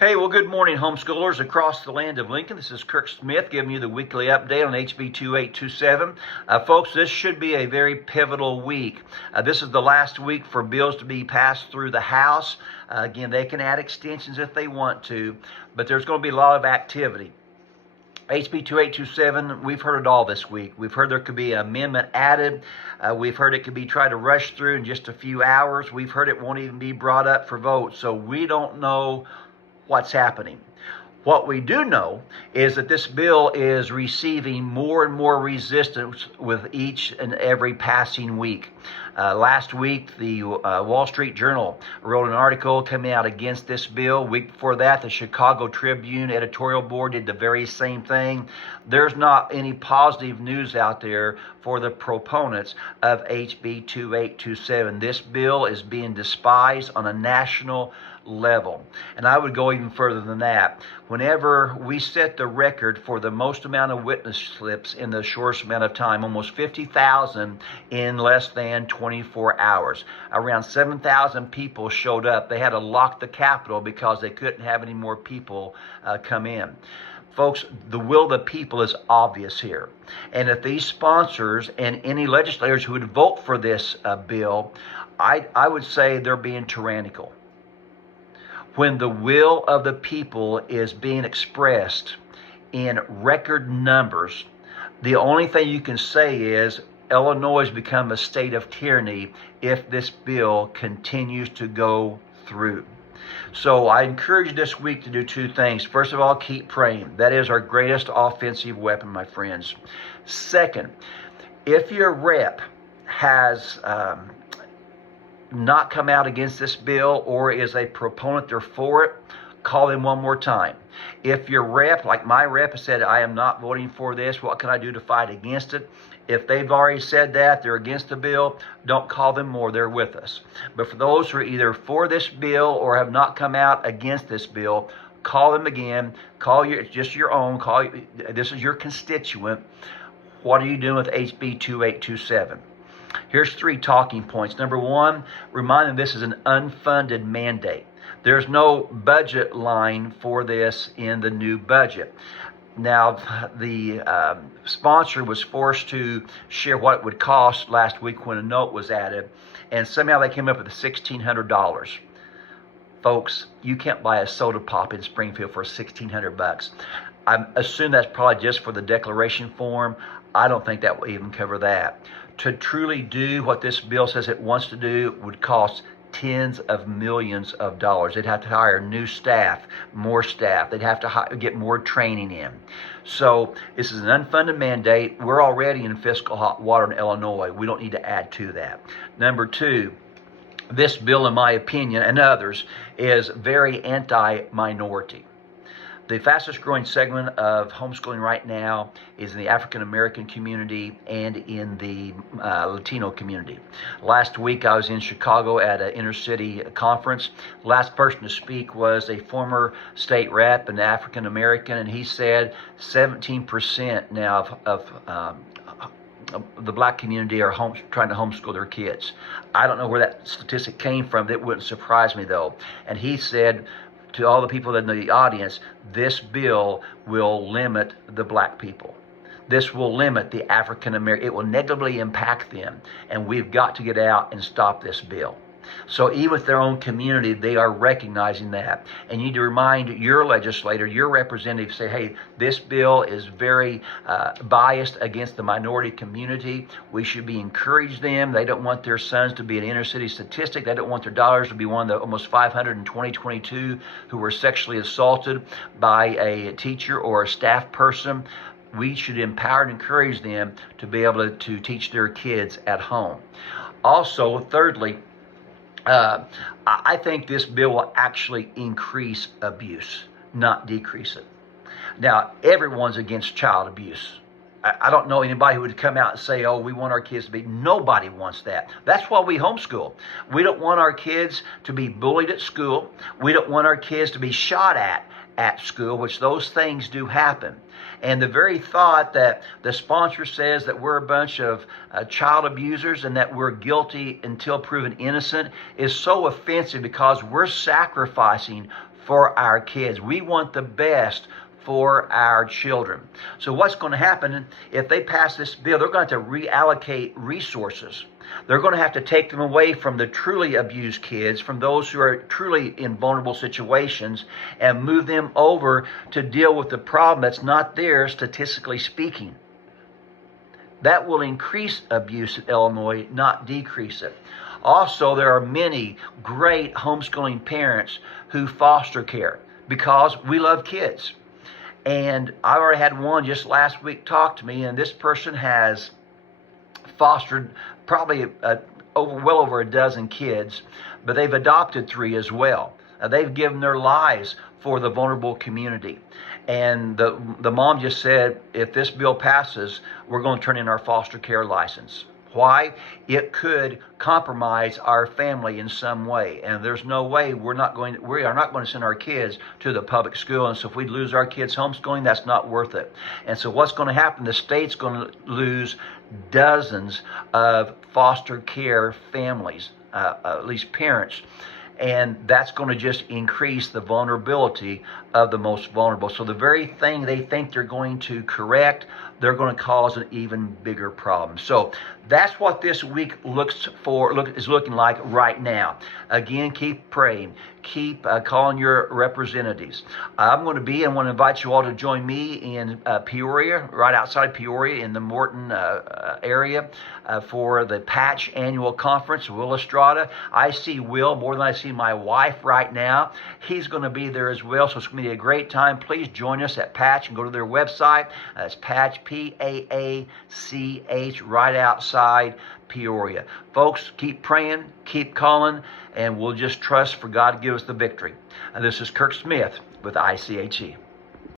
Hey, well, good morning, homeschoolers across the land of Lincoln. This is Kirk Smith giving you the weekly update on HB2827. Folks, this should be a very pivotal week. This is the last week for bills to be passed through the House. Again, they can add extensions if they want to, but there's going to be a lot of activity. HB2827, we've heard it all this week. We've heard there could be an amendment added. We've heard it could be tried to rush through in just a few hours. We've heard it won't even be brought up for vote. So we don't know what's happening. What we do know is that this bill is receiving more and more resistance with each and every passing week. Last week, the Wall Street Journal wrote an article coming out against this bill. Week before that, the Chicago Tribune editorial board did the very same thing. There's not any positive news out there for the proponents of HB 2827. This bill is being despised on a national level. And I would go even further than that. Whenever we set the record for the most amount of witness slips in the shortest amount of time, almost 50,000 in less than 24 hours. Around 7,000 people showed up. They had to lock the Capitol because they couldn't have any more people come in. Folks, the will of the people is obvious here. And if these sponsors and any legislators who would vote for this bill, I would say they're being tyrannical. When the will of the people is being expressed in record numbers, the only thing you can say is Illinois has become a state of tyranny if this bill continues to go through. So I encourage you this week to do two things. First of all, keep praying. That is our greatest offensive weapon, my friends. Second, if your rep has not come out against this bill or is a proponent or for it, call them one more time. If your rep, like my rep, has said, I am not voting for this, what can I do to fight against it? If they've already said that, they're against the bill, don't call them more, they're with us. But for those who are either for this bill or have not come out against this bill, call them again, just your own, this is your constituent. What are you doing with HB 2827? Here's three talking points. Number one, remind them this is an unfunded mandate. There's no budget line for this in the new budget. Now, the sponsor was forced to share what it would cost last week when a note was added, and somehow they came up with $1,600. Folks, you can't buy a soda pop in Springfield for $1,600. I assume that's probably just for the declaration form. I don't think that will even cover that. To truly do what this bill says it wants to do would cost tens of millions of dollars. They'd have to hire new staff, more staff. They'd have to get more training in. So this is an unfunded mandate. We're already in fiscal hot water in Illinois. We don't need to add to that. Number two, this bill, in my opinion, and others, is very anti-minority. The fastest growing segment of homeschooling right now is in the African American community and in the Latino community. Last week I was in Chicago at an inner city conference. Last person to speak was a former state rep, an African American, and he said 17% now of the black community are trying to homeschool their kids. I don't know where that statistic came from. That wouldn't surprise me though. And he said to all the people in the audience, this bill will limit the black people. This will limit the African American. It will negatively impact them. And we've got to get out and stop this bill. So even with their own community, they are recognizing that. And you need to remind your legislator, your representative, say, hey, this bill is very biased against the minority community. We should be encouraging them. They don't want their sons to be an inner city statistic. They don't want their daughters to be one of the almost 500 in 2022 who were sexually assaulted by a teacher or a staff person. We should empower and encourage them to be able to teach their kids at home. Also, thirdly, I think this bill will actually increase abuse, not decrease it. Now, everyone's against child abuse. I don't know anybody who would come out and say, oh, we want our kids to be. Nobody wants that. That's why we homeschool. We don't want our kids to be bullied at school. We don't want our kids to be shot at school, which those things do happen. And the very thought that the sponsor says that we're a bunch of child abusers and that we're guilty until proven innocent is so offensive, because we're sacrificing for our kids. We want the best for our children. So what's going to happen if they pass this bill? They're going to have to reallocate resources. They're going to have to take them away from the truly abused kids, from those who are truly in vulnerable situations, and move them over to deal with the problem that's not there, statistically speaking. That will increase abuse in Illinois, not decrease it. Also, there are many great homeschooling parents who foster care because we love kids. And I already had one just last week talk to me, and this person has fostered probably well over a dozen kids, but they've adopted 3 as well. They've given their lives for the vulnerable community. And the mom just said, if this bill passes, we're going to turn in our foster care license. Why? It could compromise our family in some way, and there's no way we are not going to send our kids to the public school. And so if we lose our kids homeschooling, that's not worth it. And so what's going to happen? The state's going to lose dozens of foster care families, at least parents. And that's going to just increase the vulnerability of the most vulnerable. So the very thing they think they're going to correct, they're going to cause an even bigger problem. So that's what this week is looking like right now. Again, keep praying. Keep calling your representatives. I want to invite you all to join me in Peoria, right outside Peoria in the Morton area for the Patch Annual Conference, Will Estrada. I see Will more than I see my wife right now. He's going to be there as well, so it's going to be a great time. Please join us at Patch and go to their website. It's Patch, P-A-A-C-H, right outside Peoria. Folks, keep praying, keep calling, and we'll just trust for God to give us the victory. And this is Kirk Smith with ICHE.